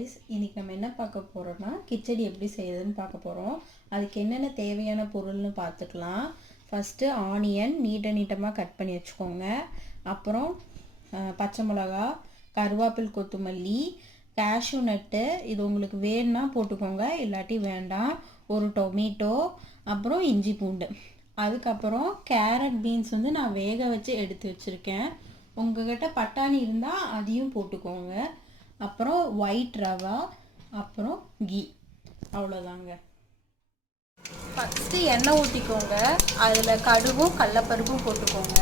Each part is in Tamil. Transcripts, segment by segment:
guys, இன்னைக்கு நம்ம என்ன பார்க்க போறோம்னா கிச்சடி எப்படி செய்யறதுன்னு பார்க்க போறோம். அதுக்கு என்னென்ன தேவையான பொருள்னு பார்த்துக்கலாம். ஃபர்ஸ்ட் ஆனியன் நீட்டமா கட் பண்ணி வச்சுக்கோங்க. அப்புறம் பச்சை மிளகாய், கருவேப்பிலை, கொத்தமல்லி, கேஷ்யூ நட்டு, இது உங்களுக்கு வேணும்னா போட்டுக்கோங்க, இல்லாட்டி வேண்டாம். ஒரு டொமேட்டோ, அப்புறம் இஞ்சி பூண்டு. அதுக்கப்புறம் கேரட் பீன்ஸ் வந்து நான் வேக வச்சு எடுத்து வச்சுருக்கேன். உங்ககிட்ட பட்டாணி இருந்தால் அதையும் போட்டுக்கோங்க. அப்புறம் ஒயிட் ரவா, அப்புறம் கீ, அவ்வளோதாங்க. ஃபஸ்ட்டு எண்ணெய் ஊற்றிக்கோங்க. அதில் கடுகும் கடலப்பருப்பும் போட்டுக்கோங்க.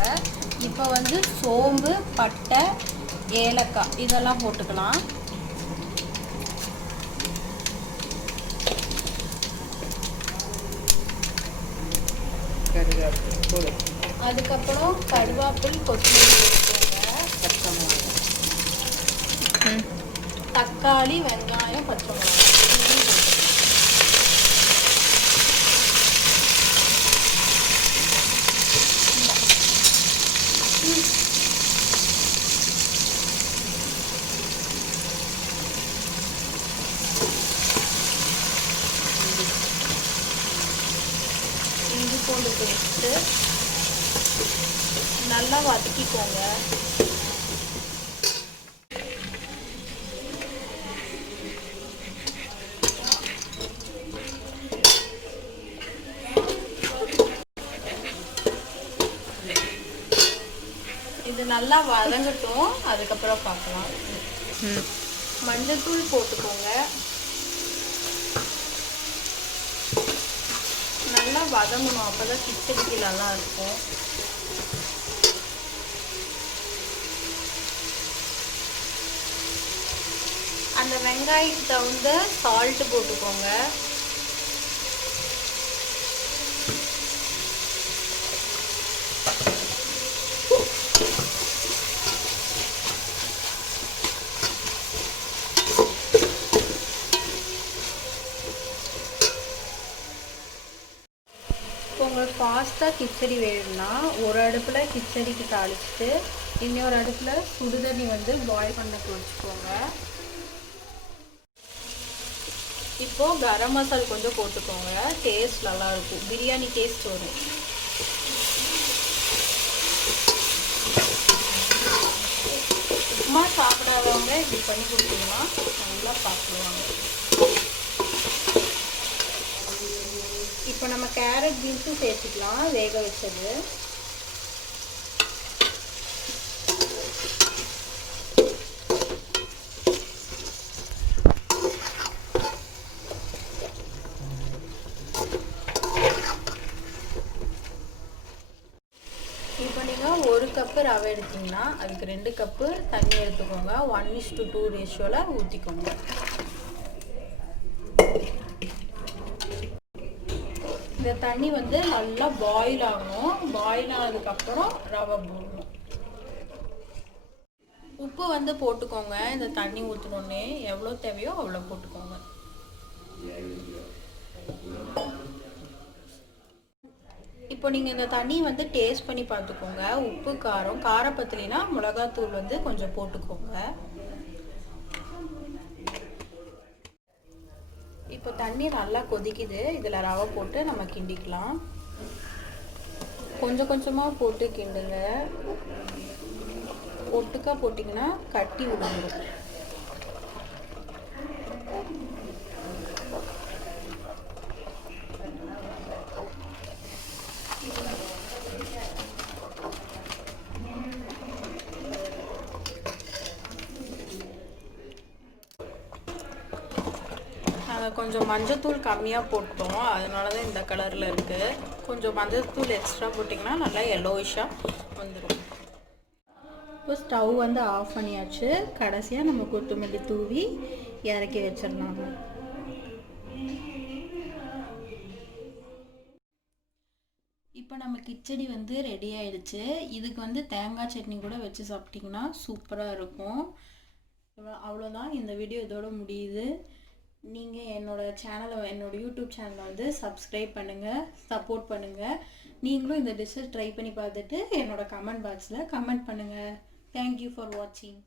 இப்போ வந்து சோம்பு, பட்டை, ஏலக்காய் இதெல்லாம் போட்டுக்கலாம். அதுக்கப்புறம் கருவேப்பிலை, கொத்தமல்லி போட்டுக்கோங்க. தக்காளி, வெங்காயம், பச்சை மிளகாய் இஞ்சி பூண்டு பேஸ்ட்டு நல்லா வதக்கிக்கோங்க. இது நல்லா வதங்கட்டும், அதுக்கப்புறம் பார்க்கலாம். மஞ்சள்தூள் போட்டுக்கோங்க. நல்லா வதங்கணும், அப்போதான் கிச்சடிக்கு நல்லா இருக்கும். அந்த வெங்காயத்தை வந்து சால்ட்டு போட்டுக்கோங்க. உங்களுக்கு ஃபாஸ்ட்டாக கிச்சடி வேணும்னா ஒரு அடுப்பில் கிச்சடிக்கு தாளிச்சுட்டு இன்னொரு அடுப்பில் சுடுதண்ணி வந்து பாயில் பண்ணக்கு வச்சுக்கோங்க. இப்போது கரம் மசால் கொஞ்சம் போட்டுக்கோங்க, டேஸ்ட் நல்லாயிருக்கும், பிரியாணி டேஸ்ட் வரும். உப்புமா சாப்பிடாதவங்க இப்படி பண்ணி கொடுத்தீங்கன்னா நல்லா சாப்பிடுவாங்க. இப்போ நம்ம கேரட் பீன்ஸும் சேர்த்துக்கலாம், வேக வச்சது. இப்போ நீங்கள் 1 கப்பு ரவை எடுத்தீங்கன்னா அதுக்கு 2 கப்பு தண்ணி எடுத்துக்கோங்க. 1:2 ரேஷியோவில் ஊற்றிக்கோங்க. இந்த தண்ணி வந்து நல்லா பாயில் ஆகணும். பாயில் ஆனதுக்கப்புறம் ரவை போடணும். உப்பு வந்து போட்டுக்கோங்க. இந்த தண்ணி ஊற்றினோடனே எவ்வளோ தேவையோ அவ்வளோ போட்டுக்கோங்க. இப்போ நீங்கள் இந்த தண்ணி வந்து டேஸ்ட் பண்ணி பார்த்துக்கோங்க. உப்பு, காரம், காரப்பத்திலினா மிளகாத்தூள் வந்து கொஞ்சம் போட்டுக்கோங்க. இப்போ தண்ணி நல்லா கொதிக்குது. இதில் ரவை போட்டு நம்ம கிண்டிக்கலாம். கொஞ்சம் கொஞ்சமாக போட்டு கிண்டுங்க. ஒட்டுக்கா போட்டிங்கன்னா கட்டி விழுந்துடும். கொஞ்சம் மஞ்சத்தூள் கம்மியாக போட்டோம், அதனால தான் இந்த கலரில் இருக்குது. கொஞ்சம் மஞ்சத்தூள் எக்ஸ்ட்ரா போட்டிங்கன்னா நல்லா எல்லோயிஷாக வந்துடும். இப்போ ஸ்டவ் வந்து ஆஃப் பண்ணியாச்சு. கடைசியாக நம்ம கொத்தமல்லி தூவி இறக்கி வச்சிடலாங்க. இப்போ நம்ம கிச்சடி வந்து ரெடி ஆயிடுச்சு. இதுக்கு வந்து தேங்காய் சட்னி கூட வச்சு சாப்பிட்டிங்கன்னா சூப்பராக இருக்கும். அவ்வளோதான், இந்த வீடியோ இதோட முடியுது. நீங்கள் என்னோட யூடியூப் சேனலை வந்து சப்ஸ்கிரைப் பண்ணுங்கள், சப்போர்ட் பண்ணுங்கள். நீங்களும் இந்த டிஷ்ஷை ட்ரை பண்ணி பார்த்துட்டு என்னோட கமெண்ட் பாக்ஸில் கமெண்ட் பண்ணுங்கள். தேங்க்யூ ஃபார் வாட்சிங்.